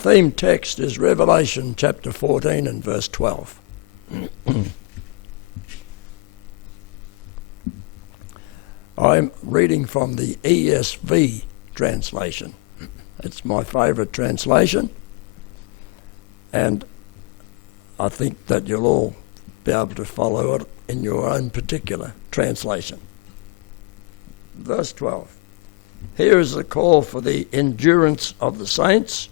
theme text is Revelation chapter 14 and verse 12. I'm reading from the ESV translation. It's my favourite translation, and I think that you'll all be able to follow it in your own particular translation. Verse 12. Here is a call for the endurance of the saints,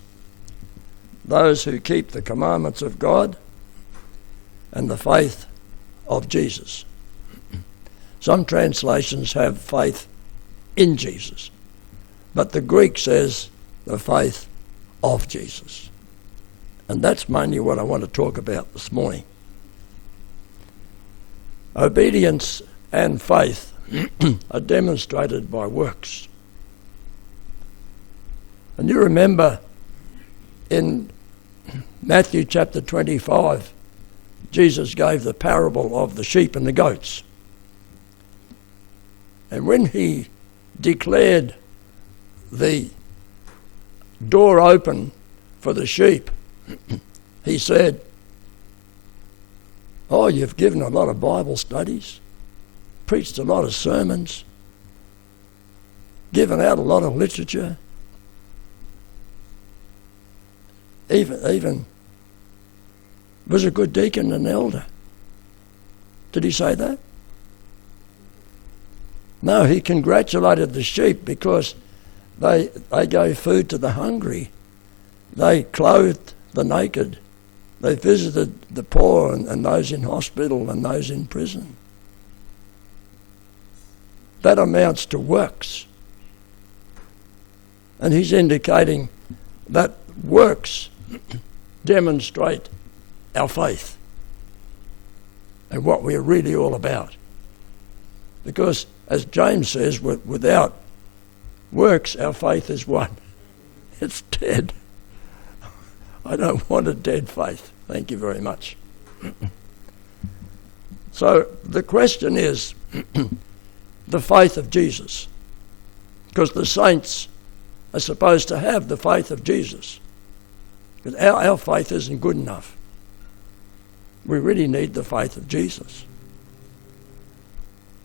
those who keep the commandments of God, and the faith of Jesus. Some translations have faith in Jesus, but the Greek says the faith of Jesus. And that's mainly what I want to talk about this morning. Obedience and faith are demonstrated by works. And you remember in Matthew chapter 25, Jesus gave the parable of the sheep and the goats. And when he declared the door open for the sheep, he said, "Oh, you've given a lot of Bible studies, preached a lot of sermons, given out a lot of literature, even was a good deacon and elder." Did he say that? No, he congratulated the sheep because they gave food to the hungry. They clothed the naked. They visited the poor and those in hospital and those in prison. That amounts to works. And he's indicating that works demonstrate our faith and what we're really all about. Because, as James says, without works, our faith is what? It's dead. I don't want a dead faith. Thank you very much. So the question is the faith of Jesus, because the saints are supposed to have the faith of Jesus. Because our faith isn't good enough. We really need the faith of Jesus.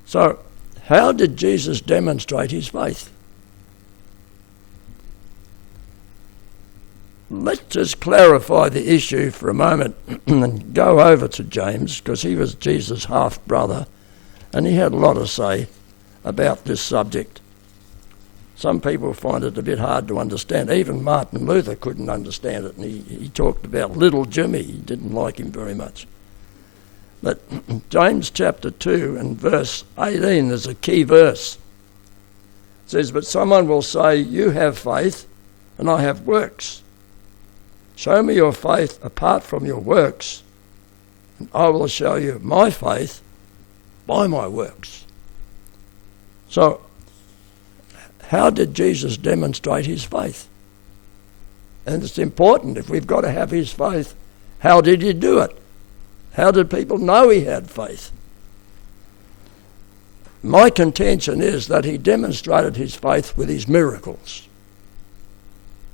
So, how did Jesus demonstrate his faith? Let's just clarify the issue for a moment and go over to James, because he was Jesus' half-brother and he had a lot to say about this subject. Some people find it a bit hard to understand. Even Martin Luther couldn't understand it, and he talked about little Jimmy. He didn't like him very much. But James chapter 2 and verse 18 is a key verse. It says, "But someone will say, 'You have faith, and I have works. Show me your faith apart from your works, and I will show you my faith by my works.'" So, how did Jesus demonstrate his faith? And it's important, if we've got to have his faith, how did he do it? How did people know he had faith? My contention is that he demonstrated his faith with his miracles.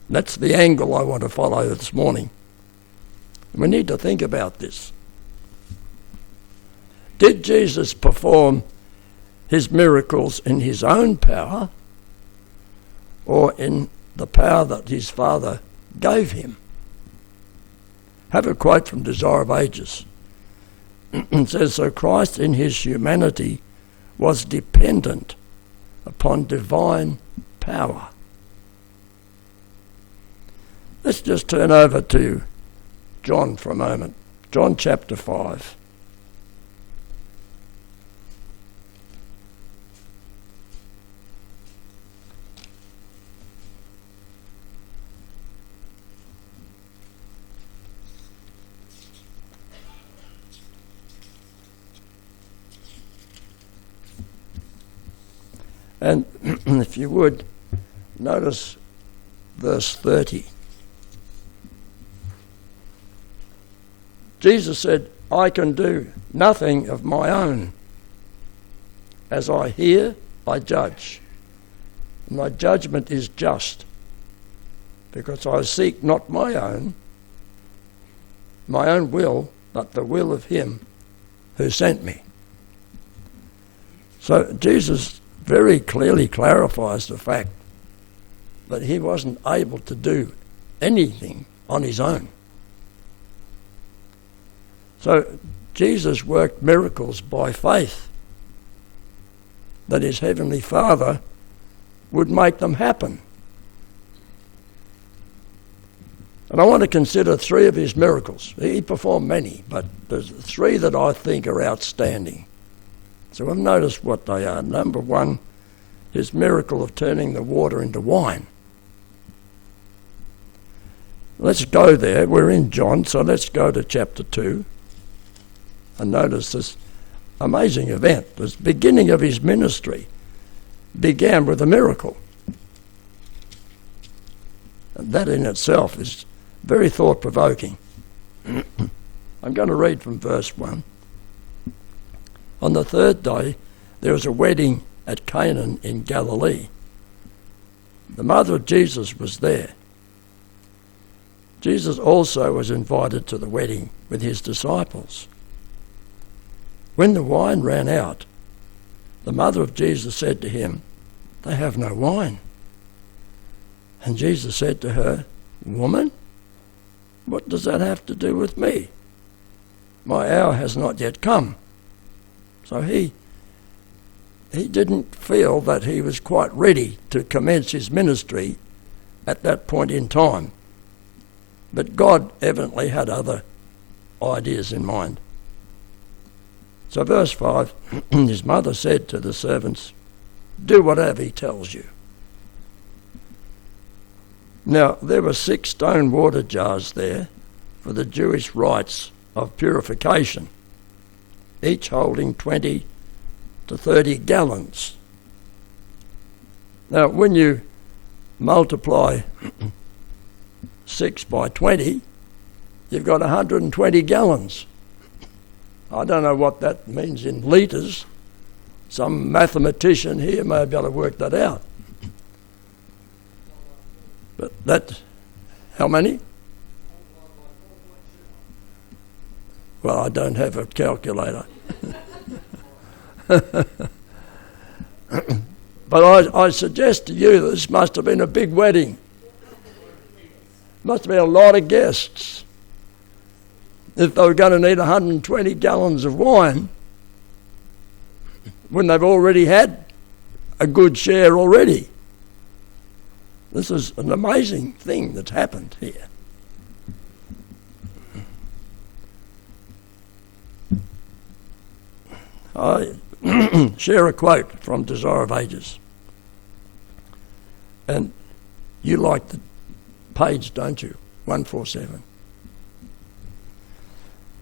That's the angle I want to follow this morning. We need to think about this. Did Jesus perform his miracles in his own power or in the power that his Father gave him? Have a quote from Desire of Ages. It says, "So Christ in his humanity was dependent upon divine power." Let's just turn over to John for a moment. John chapter 5. And if you would, notice verse 30. Jesus said, "I can do nothing of my own. As I hear, I judge. My judgment is just, because I seek not my own will, but the will of him who sent me. So Jesus very clearly clarifies the fact that he wasn't able to do anything on his own. So Jesus worked miracles by faith that his heavenly Father would make them happen. And I want to consider three of his miracles. He performed many, but there's three that I think are outstanding. So I've noticed what they are. Number one, his miracle of turning the water into wine. Let's go there. We're in John, so let's go to chapter 2 and notice this amazing event. The beginning of his ministry began with a miracle. And that in itself is very thought-provoking. I'm going to read from verse 1. On the third day, there was a wedding at Cana in Galilee. The mother of Jesus was there. Jesus also was invited to the wedding with his disciples. When the wine ran out, the mother of Jesus said to him, "They have no wine." And Jesus said to her, "Woman, what does that have to do with me? My hour has not yet come." So he didn't feel that he was quite ready to commence his ministry at that point in time. But God evidently had other ideas in mind. So verse 5, his mother said to the servants, "Do whatever he tells you." Now there were 6 stone water jars there for the Jewish rites of purification, each holding 20 to 30 gallons. Now when you multiply 6 by 20, you've got 120 gallons. I don't know what that means in litres. Some mathematician here may be able to work that out. But that's how many? Well, I don't have a calculator. But I suggest to you this must have been a big wedding. Must have been a lot of guests. If they were going to need 120 gallons of wine, when they've already had a good share already. This is an amazing thing that's happened here. I share a quote from Desire of Ages. And you like the page, don't you? 147.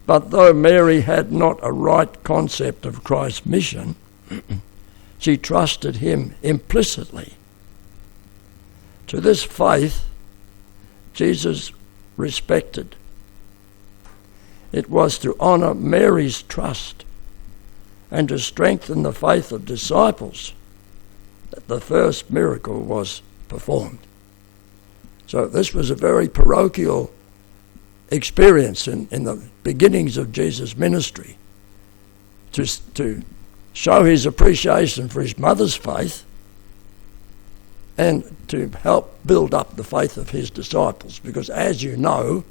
But though Mary had not a right concept of Christ's mission, she trusted him implicitly. To this faith, Jesus respected. It was to honour Mary's trust and to strengthen the faith of disciples that the first miracle was performed. So this was a very parochial experience in the beginnings of Jesus' ministry, to show his appreciation for his mother's faith and to help build up the faith of his disciples, because as you know,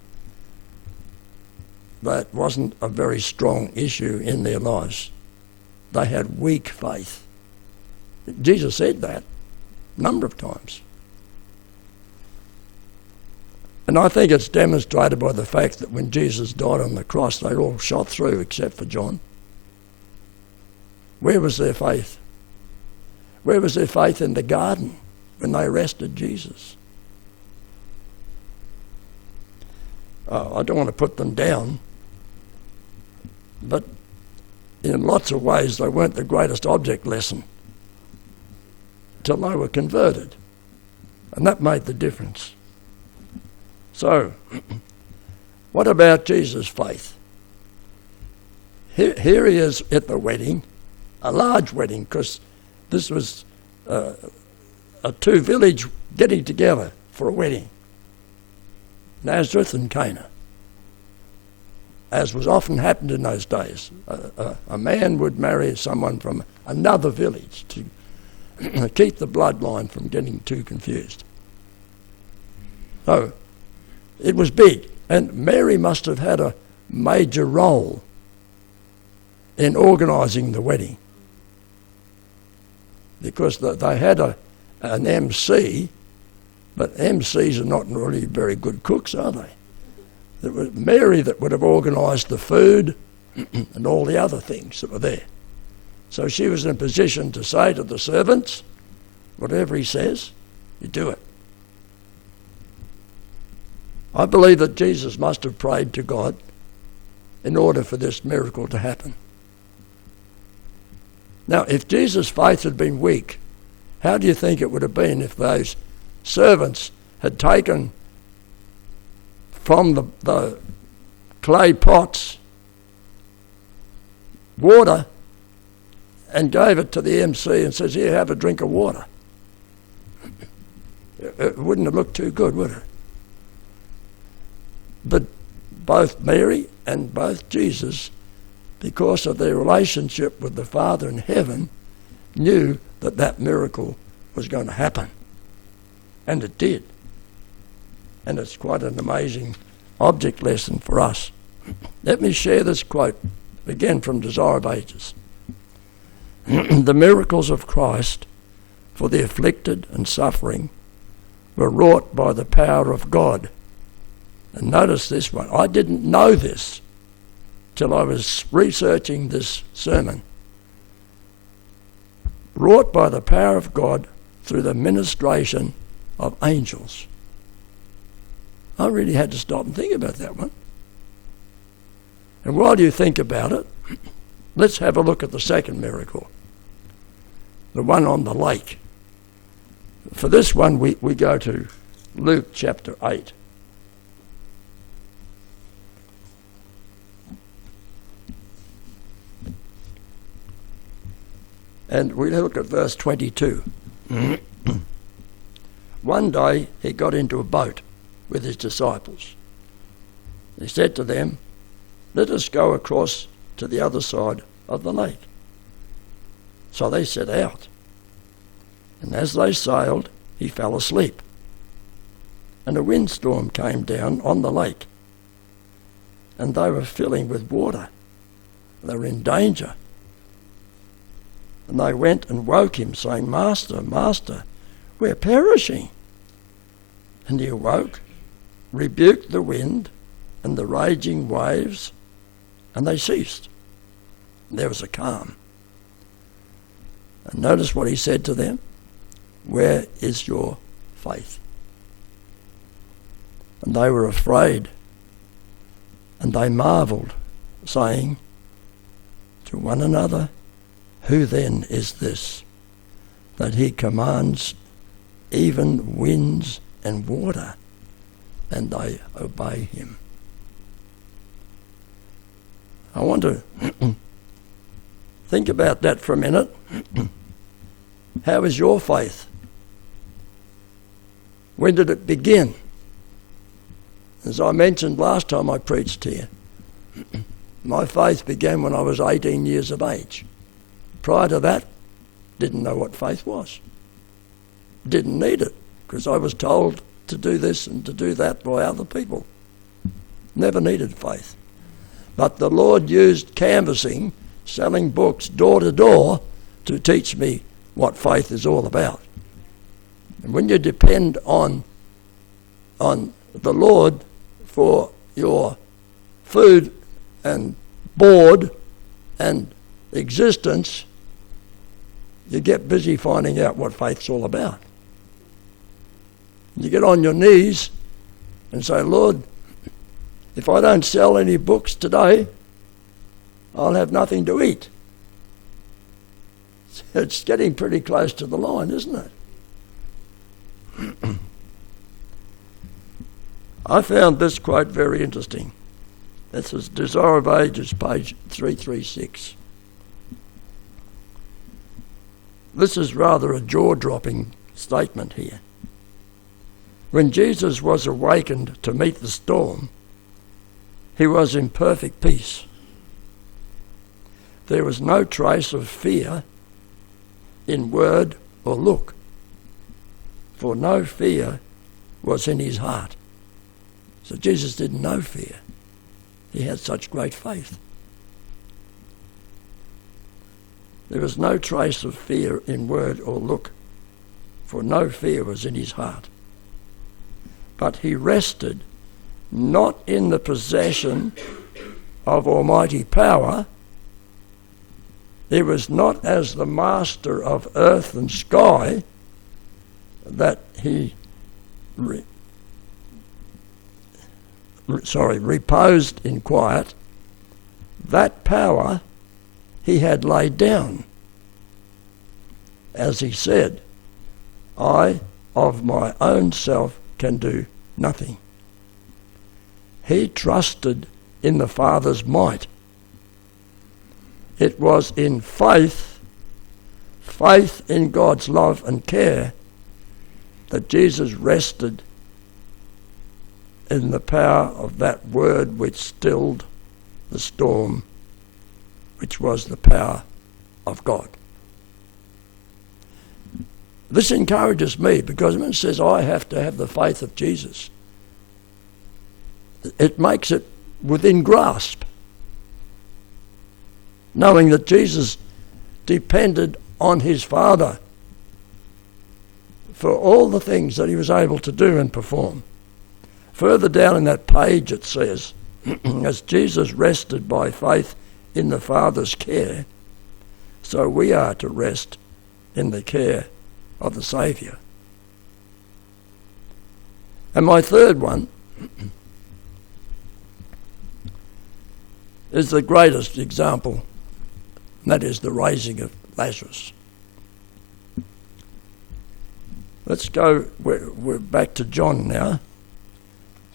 that wasn't a very strong issue in their lives. They had weak faith. Jesus said that a number of times. And I think it's demonstrated by the fact that when Jesus died on the cross, they all shot through except for John. Where was their faith? Where was their faith in the garden when they arrested Jesus? I don't want to put them down, but in lots of ways they weren't the greatest object lesson till they were converted. And that made the difference. So, what about Jesus' faith? Here he is at the wedding, a large wedding, because this was a 2 village getting together for a wedding. Nazareth and Cana, as was often happened in those days. A man would marry someone from another village to keep the bloodline from getting too confused. So it was big, and Mary must have had a major role in organising the wedding, because they had an MC, but MCs are not really very good cooks, are they? It was Mary that would have organised the food and all the other things that were there. So she was in a position to say to the servants, whatever he says, you do it. I believe that Jesus must have prayed to God in order for this miracle to happen. Now, if Jesus' faith had been weak, how do you think it would have been if those servants had taken from the clay pots water and gave it to the MC and says, here, have a drink of water? It wouldn't have looked too good, would it? But both Mary and both Jesus, because of their relationship with the Father in heaven, knew that that miracle was going to happen. And it did. And it's quite an amazing object lesson for us. Let me share this quote, again from Desire of Ages. The miracles of Christ for the afflicted and suffering were wrought by the power of God. And notice this one. I didn't know this till I was researching this sermon. Wrought by the power of God through the ministration of angels. I really had to stop and think about that one. And while you think about it, let's have a look at the second miracle, the one on the lake. For this one, we go to Luke chapter 8. And we look at verse 22. One day he got into a boat with his disciples. He said to them, let us go across to the other side of the lake. So they set out. And as they sailed, he fell asleep. And a windstorm came down on the lake. And they were filling with water. They were in danger. And they went and woke him, saying, Master, Master, we're perishing. And he awoke, rebuked the wind and the raging waves, and they ceased. There was a calm. And notice what he said to them. Where is your faith? And they were afraid, and they marvelled, saying to one another, who then is this, that he commands even winds and water, and they obey him? I want to think about that for a minute. How is your faith? When did it begin? As I mentioned last time I preached here, my faith began when I was 18 years of age. Prior to that, didn't know what faith was. Didn't need it, because I was told to do this and to do that by other people. Never needed faith. But the Lord used canvassing, selling books door to door, to teach me what faith is all about. And when you depend on the Lord for your food and board and existence, you get busy finding out what faith's all about. You get on your knees and say, Lord, if I don't sell any books today, I'll have nothing to eat. It's getting pretty close to the line, isn't it? I found this quote very interesting. This is Desire of Ages, page 336. This is rather a jaw-dropping statement here. When Jesus was awakened to meet the storm, he was in perfect peace. There was no trace of fear in word or look, for no fear was in his heart. So Jesus didn't know fear. He had such great faith. There was no trace of fear in word or look, for no fear was in his heart. But he rested not in the possession of almighty power. It was not as the master of earth and sky that he reposed in quiet. That power he had laid down. As he said, I of my own self can do nothing. He trusted in the Father's might. It was in faith in God's love and care, that Jesus rested in the power of that word which stilled the storm, which was the power of God. This encourages me, because when it says I have to have the faith of Jesus, it makes it within grasp, knowing that Jesus depended on his Father for all the things that he was able to do and perform. Further down in that page it says, as Jesus rested by faith in the Father's care, so we are to rest in the care of the Saviour. And my third one is the greatest example, and that is the raising of Lazarus. Let's go, we're back to John now,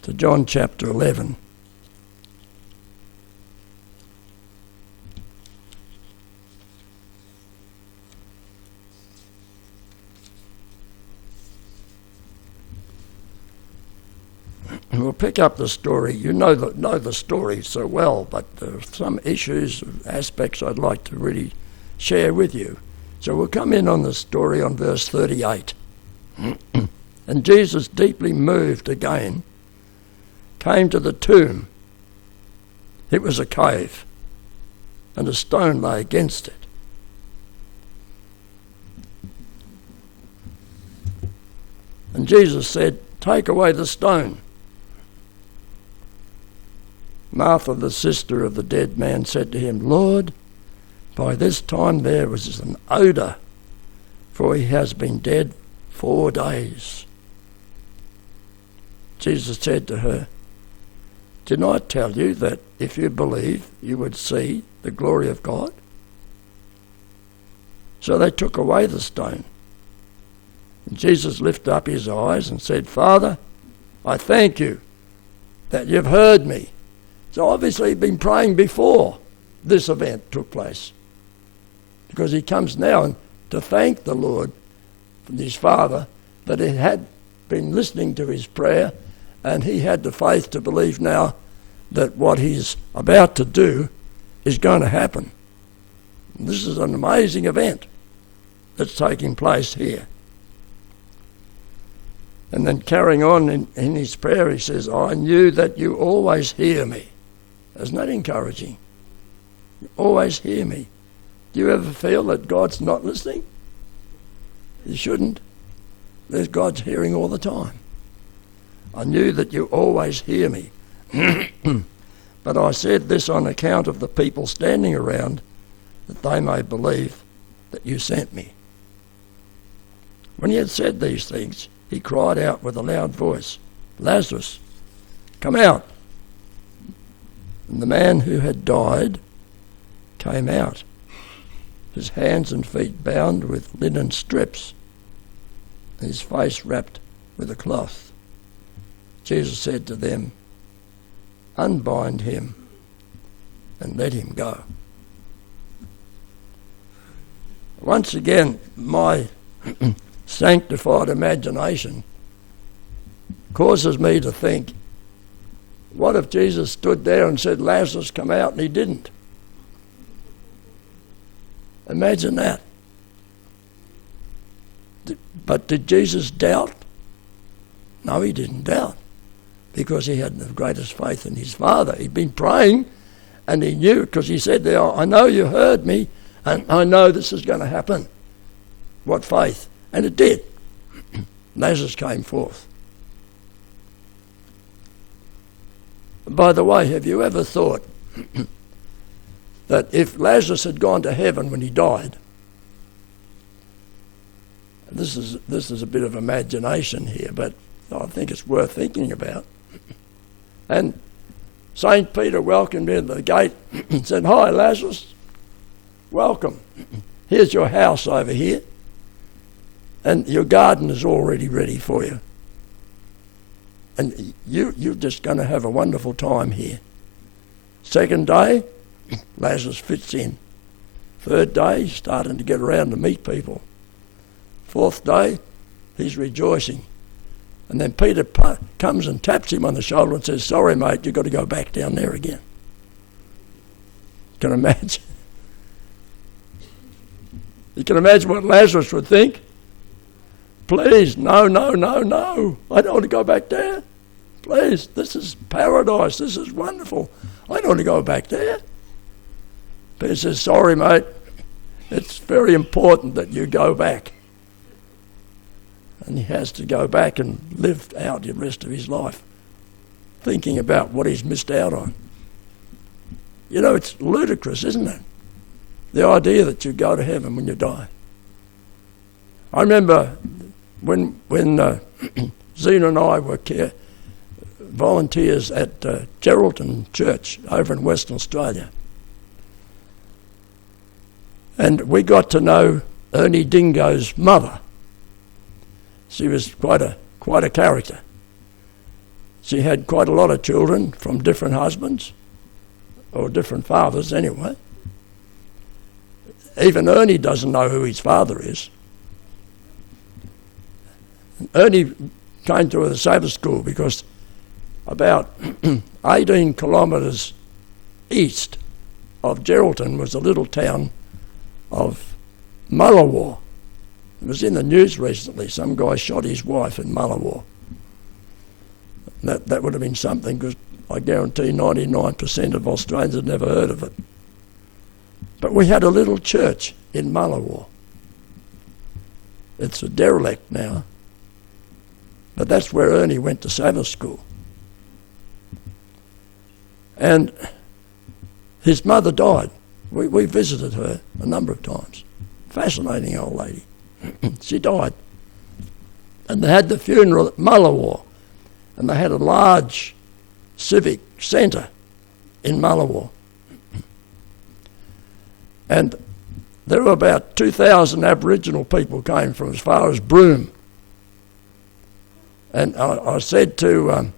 to John chapter 11. We'll pick up the story. You know the story so well, but there are some issues, aspects I'd like to really share with you. So we'll come in on the story on verse 38. And Jesus, deeply moved again, came to the tomb. It was a cave, and a stone lay against it. And Jesus said, "Take away the stone." Martha, the sister of the dead man, said to him, "Lord, by this time there was an odour, for he has been dead 4 days." Jesus said to her, "Did I tell you that if you believe, you would see the glory of God?" So they took away the stone. And Jesus lifted up his eyes and said, "Father, I thank you that you've heard me." So obviously he'd been praying before this event took place, because he comes now to thank the Lord from his Father that he had been listening to his prayer, and he had the faith to believe now that what he's about to do is going to happen. And this is an amazing event that's taking place here. And then carrying on in his prayer, he says, "I knew that you always hear me." Isn't that encouraging? You always hear me. Do you ever feel that God's not listening? You shouldn't. There's God's hearing all the time. I knew that you always hear me. But I said this on account of the people standing around, that they may believe that you sent me. When he had said these things, he cried out with a loud voice, "Lazarus, come out." And the man who had died came out, his hands and feet bound with linen strips, and his face wrapped with a cloth. Jesus said to them, "Unbind him and let him go." Once again, my sanctified imagination causes me to think, what if Jesus stood there and said, Lazarus, come out, and he didn't? Imagine that. But did Jesus doubt? No, he didn't doubt, because he had the greatest faith in his Father. He'd been praying, and he knew, because he said there, I know you heard me, and I know this is going to happen. What faith? And it did. Lazarus came forth. By the way, have you ever thought that if Lazarus had gone to heaven when he died, this is a bit of imagination here, but I think it's worth thinking about. And St. Peter welcomed him to the gate and said, hi, Lazarus, welcome. Here's your house over here, and your garden is already ready for you. And you're just going to have a wonderful time here. Second day, Lazarus fits in. Third day, he's starting to get around to meet people. Fourth day, he's rejoicing. And then Peter comes and taps him on the shoulder and says, sorry, mate, you've got to go back down there again. Can you imagine? You can imagine what Lazarus would think. Please, no. I don't want to go back there. Please, this is paradise. This is wonderful. I don't want to go back there. Peter says, sorry, mate. It's very important that you go back. And he has to go back and live out the rest of his life thinking about what he's missed out on. You know, it's ludicrous, isn't it? The idea that you go to heaven when you die. I remember when Zena and I were volunteers at Geraldton Church over in Western Australia. And we got to know Ernie Dingo's mother. She was quite a character. She had quite a lot of children from different husbands, or different fathers anyway. Even Ernie doesn't know who his father is. Ernie came to the Sabbath school because about 18 kilometres east of Geraldton was a little town of Mullawar. It was in the news recently. Some guy shot his wife in Mullawar. That would have been something, because I guarantee 99% of Australians had never heard of it. But we had a little church in Mullawar. It's a derelict now. But that's where Ernie went to Sabbath school. And his mother died. We visited her a number of times. Fascinating old lady. She died. And they had the funeral at Mullawar. And they had a large civic centre in Mullawar. And there were about 2,000 Aboriginal people came from as far as Broome. And I said to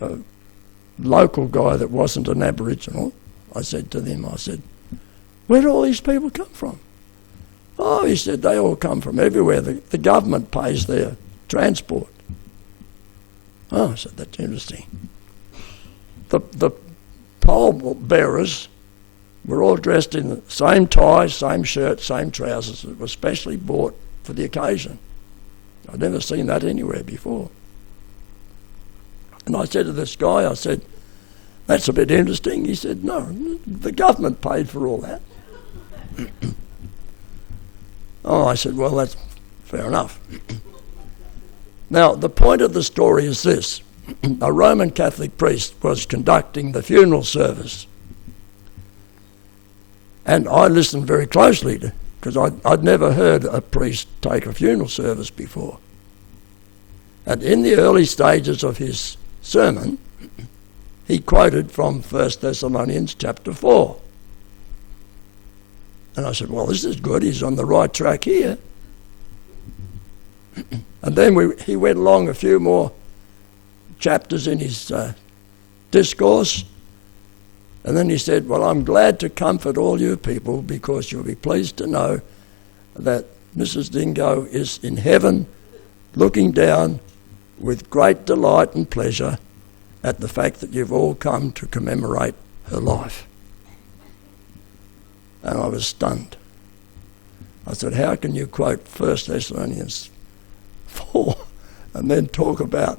a local guy that wasn't an Aboriginal, I said, where do all these people come from? Oh, he said, they all come from everywhere. The government pays their transport. Oh, I said, that's interesting. The pole bearers were all dressed in the same tie, same shirt, same trousers. It was specially bought for the occasion. I'd never seen that anywhere before. And I said to this guy, I said, that's a bit interesting. He said, no, the government paid for all that. Oh, I said, well, that's fair enough. Now, the point of the story is this. A Roman Catholic priest was conducting the funeral service. And I listened very closely because I'd never heard a priest take a funeral service before. And in the early stages of his sermon, he quoted from 1 Thessalonians chapter 4. And I said, well, this is good. He's on the right track here. And then he went along a few more chapters in his discourse. And then he said, well, I'm glad to comfort all you people because you'll be pleased to know that Mrs. Dingo is in heaven looking down with great delight and pleasure at the fact that you've all come to commemorate her life. And I was stunned. I said, how can you quote 1 Thessalonians 4 and then talk about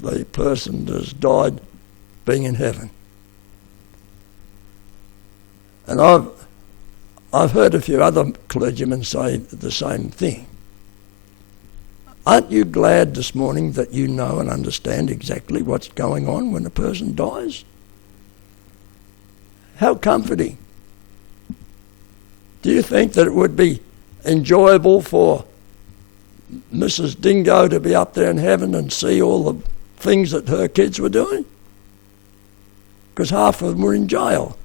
the person that's died being in heaven? And I've heard a few other clergymen say the same thing. Aren't you glad this morning that you know and understand exactly what's going on when a person dies? How comforting. Do you think that it would be enjoyable for Mrs. Dingo to be up there in heaven and see all the things that her kids were doing? Because half of them were in jail.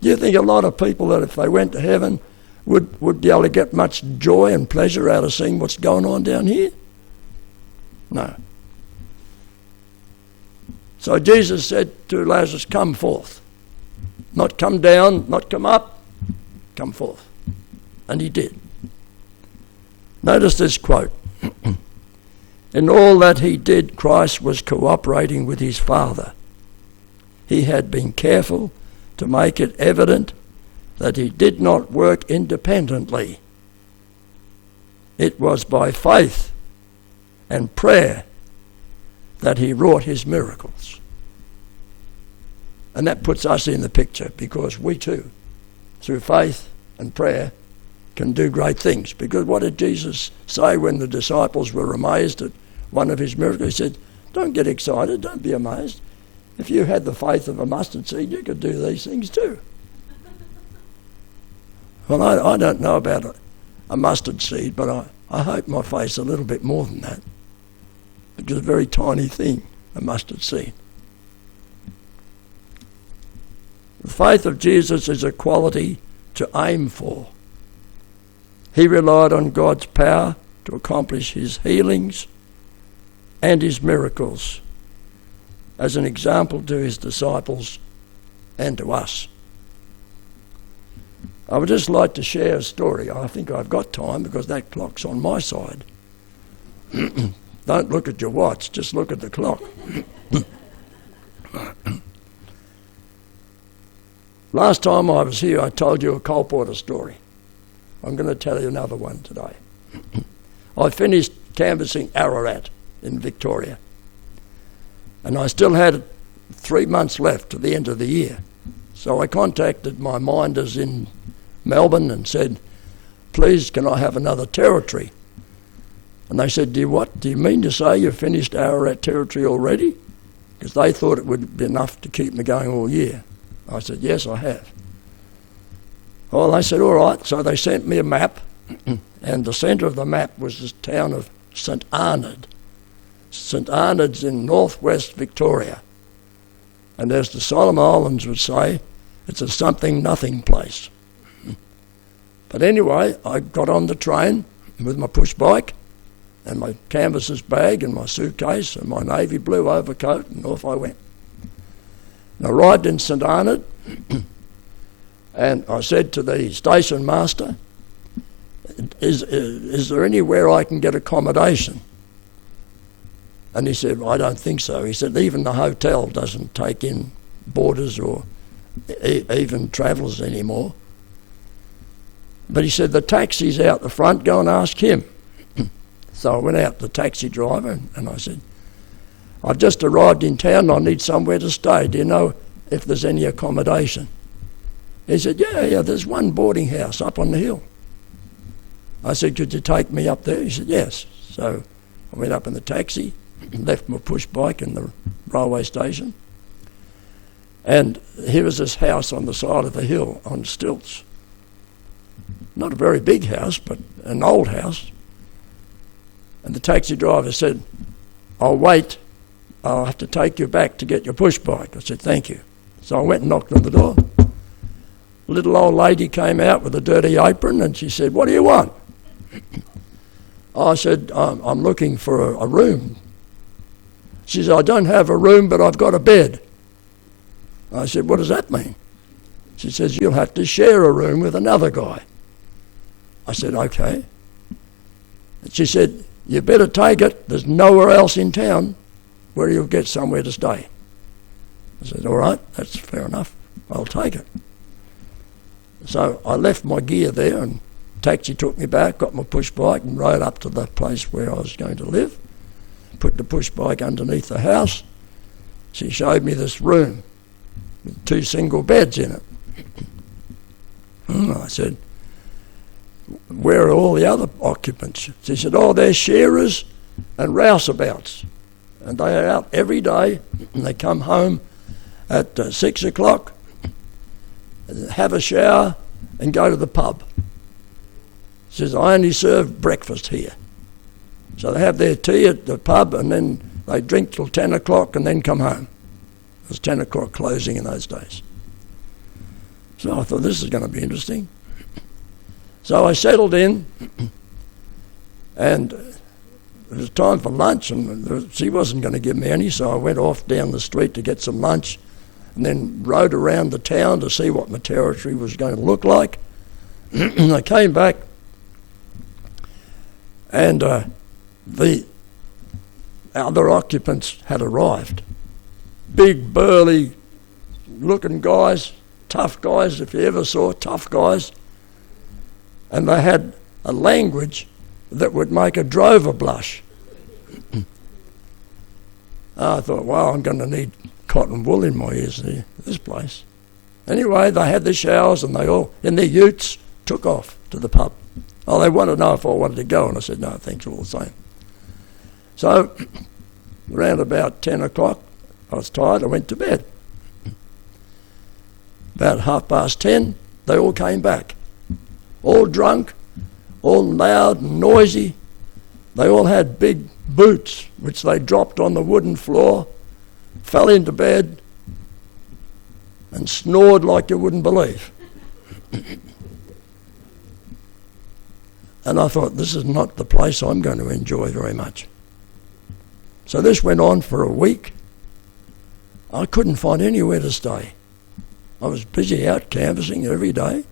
Do you think a lot of people that if they went to heaven would be able to get much joy and pleasure out of seeing what's going on down here? No. So Jesus said to Lazarus, come forth. Not come down, not come up, come forth. And he did. Notice this quote. In all that he did, Christ was cooperating with his Father. He had been careful to make it evident that he did not work independently. It was by faith and prayer that he wrought his miracles. And that puts us in the picture, because we too, through faith and prayer, can do great things. Because what did Jesus say when the disciples were amazed at one of his miracles? He said, don't get excited, don't be amazed. If you had the faith of a mustard seed, you could do these things too. Well, I don't know about a mustard seed, but I hope my faith's a little bit more than that. Because it's a very tiny thing, a mustard seed. The faith of Jesus is a quality to aim for. He relied on God's power to accomplish his healings and his miracles as an example to his disciples and to us. I would just like to share a story. I think I've got time because that clock's on my side. Don't look at your watch, just look at the clock. Last time I was here, I told you a colporteur story. I'm going to tell you another one today. I finished canvassing Ararat in Victoria, and I still had 3 months left to the end of the year. So I contacted my minders in Melbourne and said, please, can I have another territory? And they said, do you mean to say you've finished Ararat territory already? Because they thought it would be enough to keep me going all year. I said, yes, I have. Well, they said, all right. So they sent me a map, and the centre of the map was the town of St Arnaud. St Arnaud's in northwest Victoria. And as the Solomon Islands would say, it's a something-nothing place. But anyway, I got on the train with my push bike and my canvasser's bag and my suitcase and my navy blue overcoat, and off I went. And I arrived in St Arnaud, and I said to the station master, is there anywhere I can get accommodation? And he said, well, I don't think so. He said, even the hotel doesn't take in boarders or even travellers anymore. But he said, the taxi's out the front, go and ask him. So I went out to the taxi driver and I said, I've just arrived in town, I need somewhere to stay. Do you know if there's any accommodation? He said, yeah, there's one boarding house up on the hill. I said, could you take me up there? He said, yes. So I went up in the taxi, left my push bike in the railway station, and here was this house on the side of the hill on stilts. Not a very big house, but an old house. And the taxi driver said, I'll wait, I'll have to take you back to get your push bike. I said, thank you. So I went and knocked on the door. A little old lady came out with a dirty apron and she said, what do you want? I said, I'm looking for a room. She said, I don't have a room, but I've got a bed. I said, what does that mean? She says, you'll have to share a room with another guy. I said, okay. And she said, you better take it. There's nowhere else in town where you'll get somewhere to stay. I said, all right, that's fair enough. I'll take it. So I left my gear there, and taxi took me back, got my push bike and rode up to the place where I was going to live, put the push bike underneath the house. She showed me this room with 2 single beds in it. I said, where are all the other occupants? She said, oh, they're shearers and rouseabouts. And they are out every day, and they come home at 6 o'clock, have a shower, and go to the pub. She says, I only serve breakfast here. So they have their tea at the pub, and then they drink till 10 o'clock and then come home. It was 10 o'clock closing in those days. So I thought, this is going to be interesting. So I settled in, and it was time for lunch, and she wasn't going to give me any, so I went off down the street to get some lunch, and then rode around the town to see what my territory was going to look like. And I came back, and the other occupants had arrived. Big, burly looking guys, tough guys, if you ever saw tough guys. And they had a language that would make a drover blush. I thought, well, I'm going to need cotton wool in my ears here, this place. Anyway, they had the showers, and they all, in their utes, took off to the pub. Oh, they wanted to know if I wanted to go, and I said, no, thanks, all the same. So, around about 10 o'clock, I was tired, I went to bed. About 10:30, they all came back. All drunk, all loud and noisy. They all had big boots, which they dropped on the wooden floor, fell into bed, and snored like you wouldn't believe. And I thought, this is not the place I'm going to enjoy very much. So this went on for a week. I couldn't find anywhere to stay. I was busy out canvassing every day,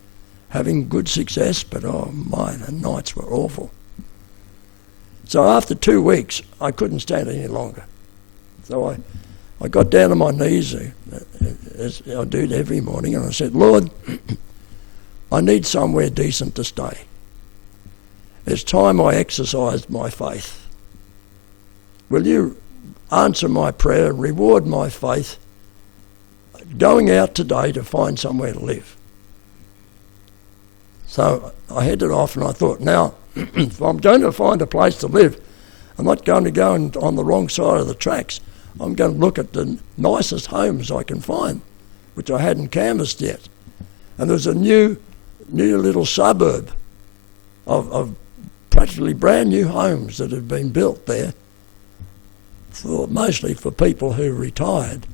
having good success, but oh my, the nights were awful. So after 2 weeks, I couldn't stand it any longer. So I got down on my knees, as I do every morning, and I said, Lord, I need somewhere decent to stay. It's time I exercised my faith. Will you answer my prayer and reward my faith going out today to find somewhere to live? So I headed off, and I thought, now, if I'm going to find a place to live, I'm not going to go on the wrong side of the tracks. I'm going to look at the nicest homes I can find, which I hadn't canvassed yet. And there's a new little suburb of practically brand new homes that have been built there, mostly for people who retired.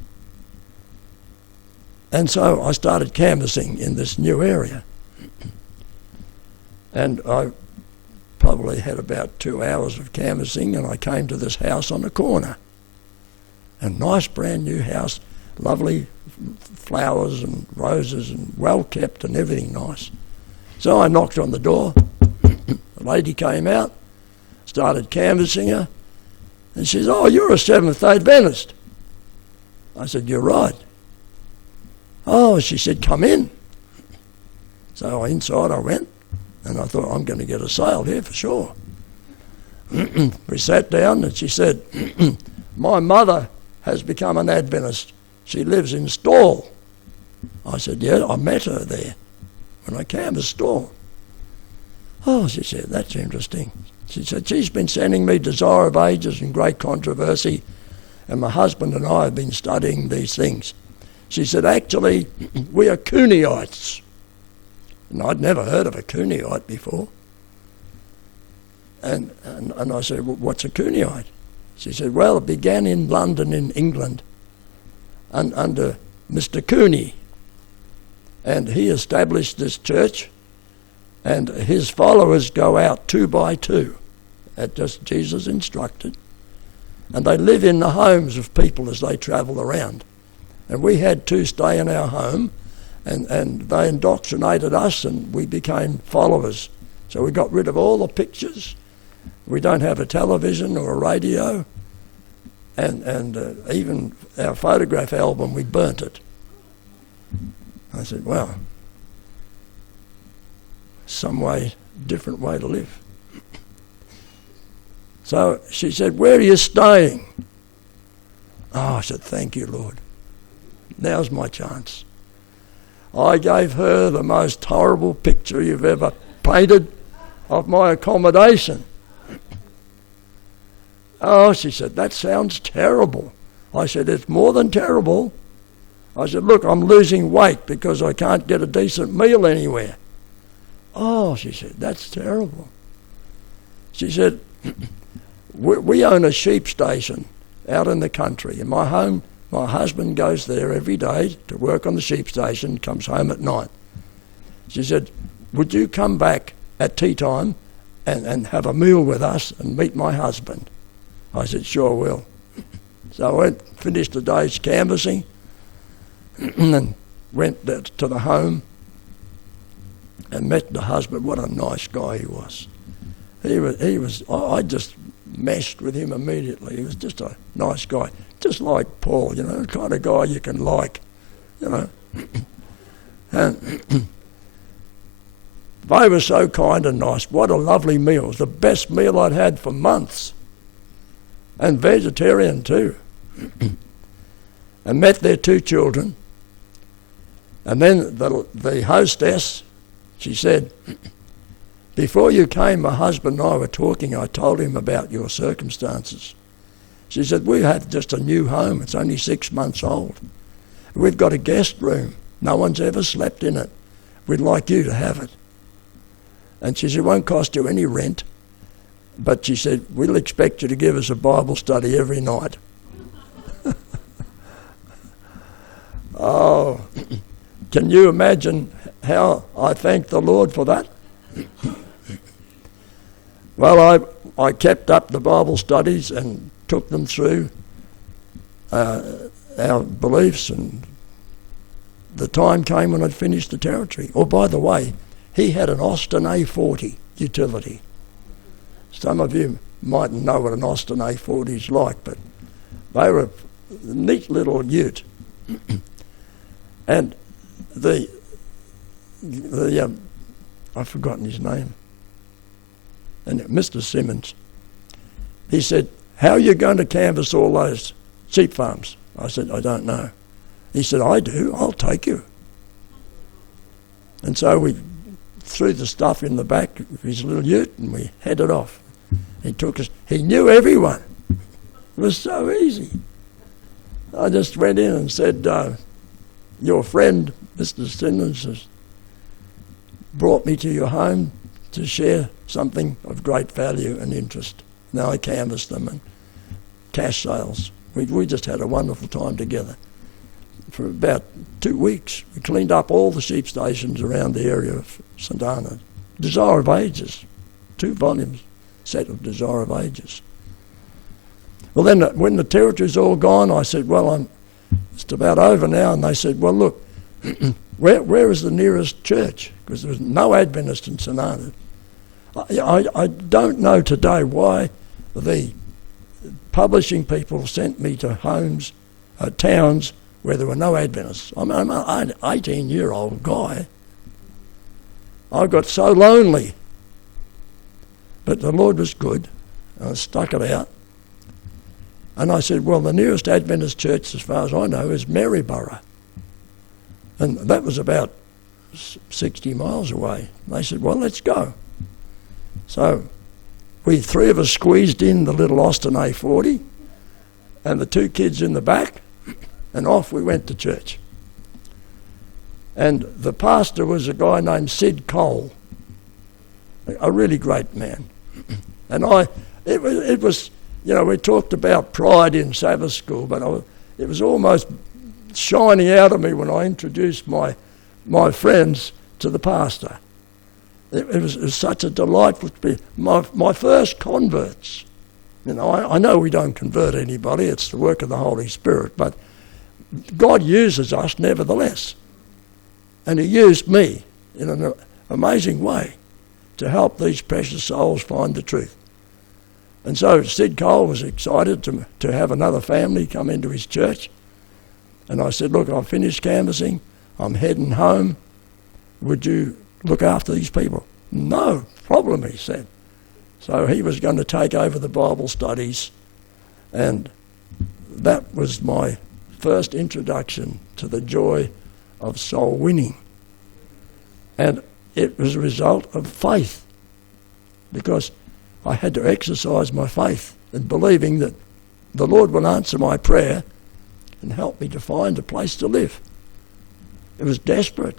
And so I started canvassing in this new area. And I probably had about 2 hours of canvassing, and I came to this house on the corner. A nice brand new house, lovely flowers and roses and well kept and everything nice. So I knocked on the door. The lady came out, started canvassing her, and she says, oh, you're a Seventh-day Adventist. I said, you're right. Oh, she said, come in. So inside I went, and I thought, I'm going to get a sale here for sure. We sat down, and she said, my mother has become an Adventist. She lives in Stawell. I said, yeah, I met her there when I canvassed Stawell. Oh, she said, that's interesting. She said, she's been sending me Desire of Ages and Great Controversy, and my husband and I have been studying these things. She said, actually, we are Cooneites. And I'd never heard of a Cooneite before. And I said, well, what's a Cooneite? She said, well, it began in London in England under Mr. Cooney. And he established this church, and his followers go out 2 by 2, at just Jesus instructed. And they live in the homes of people as they travel around. And we had to stay in our home, and they indoctrinated us, and we became followers. So we got rid of all the pictures We don't have a television or a radio. And even our photograph album, we burnt it. I said, well, different way to live. So she said, where are you staying? Oh, I said, thank you, Lord. Now's my chance. I gave her the most horrible picture you've ever painted of my accommodation. Oh, she said, that sounds terrible. I said, it's more than terrible. I said, look, I'm losing weight because I can't get a decent meal anywhere. Oh, she said, that's terrible. She said, we own a sheep station out in the country. In my home, my husband goes there every day to work on the sheep station, comes home at night. She said, would you come back at tea time and have a meal with us and meet my husband? I said, sure will. So I went, finished the day's canvassing, and went to the home and met the husband. What a nice guy he was. I just meshed with him immediately. He was just a nice guy, just like Paul, the kind of guy you can like, And they were so kind and nice. What a lovely meal. It was the best meal I'd had for months. And vegetarian too. And met their 2 children. And then the hostess, she said, before you came, my husband and I were talking. I told him about your circumstances. She said, we have just a new home. It's only 6 months old. We've got a guest room. No one's ever slept in it. We'd like you to have it. And she said, it won't cost you any rent. But she said, we'll expect you to give us a Bible study every night. Oh, can you imagine how I thank the Lord for that? Well, I kept up the Bible studies and took them through our beliefs, and the time came when I'd finished the territory. Oh, by the way, he had an Austin A40 utility. Some of you mightn't know what an Austin A40 is like, but they were a neat little ute. And I've forgotten his name, and Mr. Simmons, he said, how are you going to canvass all those sheep farms? I said, I don't know. He said, I do, I'll take you. And so we threw the stuff in the back of his little ute and we headed off. He took us, he knew everyone. It was so easy. I just went in and said, your friend, Mr. Simmons, has brought me to your home to share something of great value and interest. Now I canvassed them and cash sales. We just had a wonderful time together. For about 2 weeks, we cleaned up all the sheep stations around the area of St. Arnaud. Desire of Ages, 2 volumes, set of Desire of Ages. Well, then when the territory's all gone, I said, well, it's about over now. And they said, well, look, where is the nearest church? Because there was no Adventist in St. Arnaud. I don't know today why the publishing people sent me to homes, towns where there were no Adventists. I'm an 18-year-old guy. I got so lonely. But the Lord was good. I stuck it out. And I said, well, the nearest Adventist church, as far as I know, is Maryborough. And that was about 60 miles away. And they said, well, let's go. So we 3 of us squeezed in the little Austin A40 and the 2 kids in the back, and off we went to church. And the pastor was a guy named Sid Cole, a really great man. And it was, we talked about pride in Sabbath school, but it was almost shining out of me when I introduced my friends to the pastor. It was such a delightful to be my first converts. I know we don't convert anybody, it's the work of the Holy Spirit, but God uses us nevertheless. And he used me in an amazing way to help these precious souls find the truth. And so Sid Cole was excited to have another family come into his church. And I said, look, I've finished canvassing. I'm heading home. Would you look after these people? No problem, he said. So he was going to take over the Bible studies, and that was my first introduction to the joy of soul winning. And it was a result of faith, because I had to exercise my faith in believing that the Lord will answer my prayer and help me to find a place to live. It was desperate,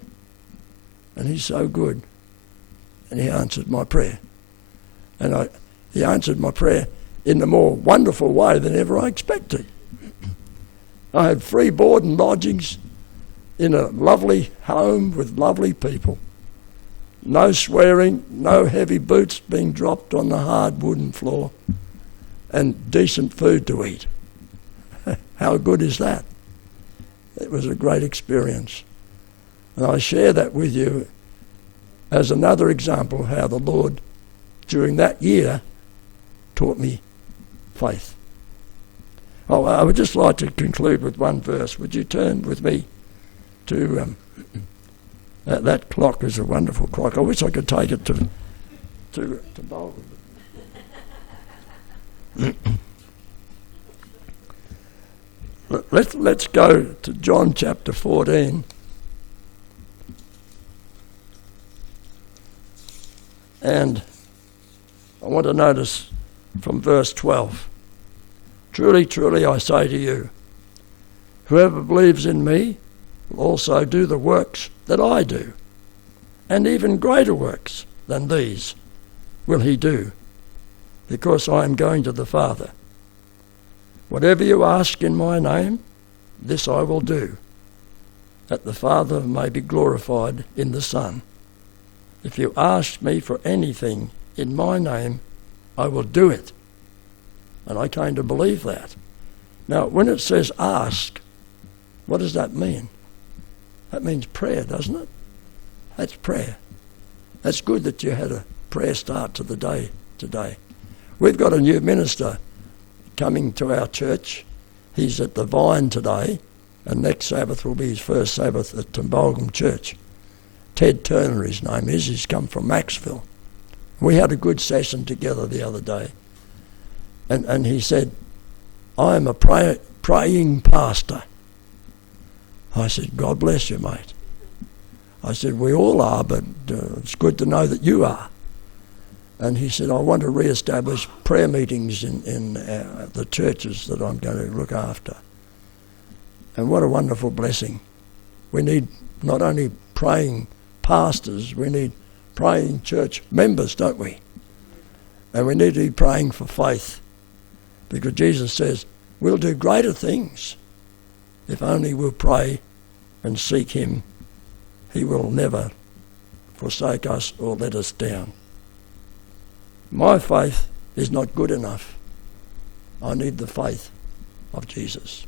and he's so good. And he answered my prayer. And he answered my prayer in a more wonderful way than ever I expected. I had free board and lodgings in a lovely home with lovely people. No swearing, no heavy boots being dropped on the hard wooden floor, and decent food to eat. How good is that? It was a great experience. And I share that with you as another example how the Lord, during that year, taught me faith. Oh, I would just like to conclude with one verse. Would you turn with me to that clock is a wonderful clock. I wish I could take it to Bolton. Let's go to John chapter 14. And I want to notice from verse 12. Truly, truly, I say to you, whoever believes in me will also do the works that I do, and even greater works than these will he do, because I am going to the Father. Whatever you ask in my name, this I will do, that the Father may be glorified in the Son. If you ask me for anything in my name, I will do it. And I came to believe that. Now, when it says ask, what does that mean? That means prayer, doesn't it? That's prayer. That's good that you had a prayer start to the day today. We've got a new minister coming to our church. He's at the Vine today, and next Sabbath will be his first Sabbath at Tumbalgum Church. Ted Turner, his name is. He's come from Maxville. We had a good session together the other day. And he said, I am a praying pastor. I said, God bless you, mate. I said, we all are, but it's good to know that you are. And he said, I want to re-establish prayer meetings in the churches that I'm going to look after. And what a wonderful blessing. We need not only praying pastors, we need praying church members, don't we? And we need to be praying for faith, because Jesus says we'll do greater things if only we'll pray and seek him. He will never forsake us or let us down. My faith is not good enough. I need the faith of Jesus.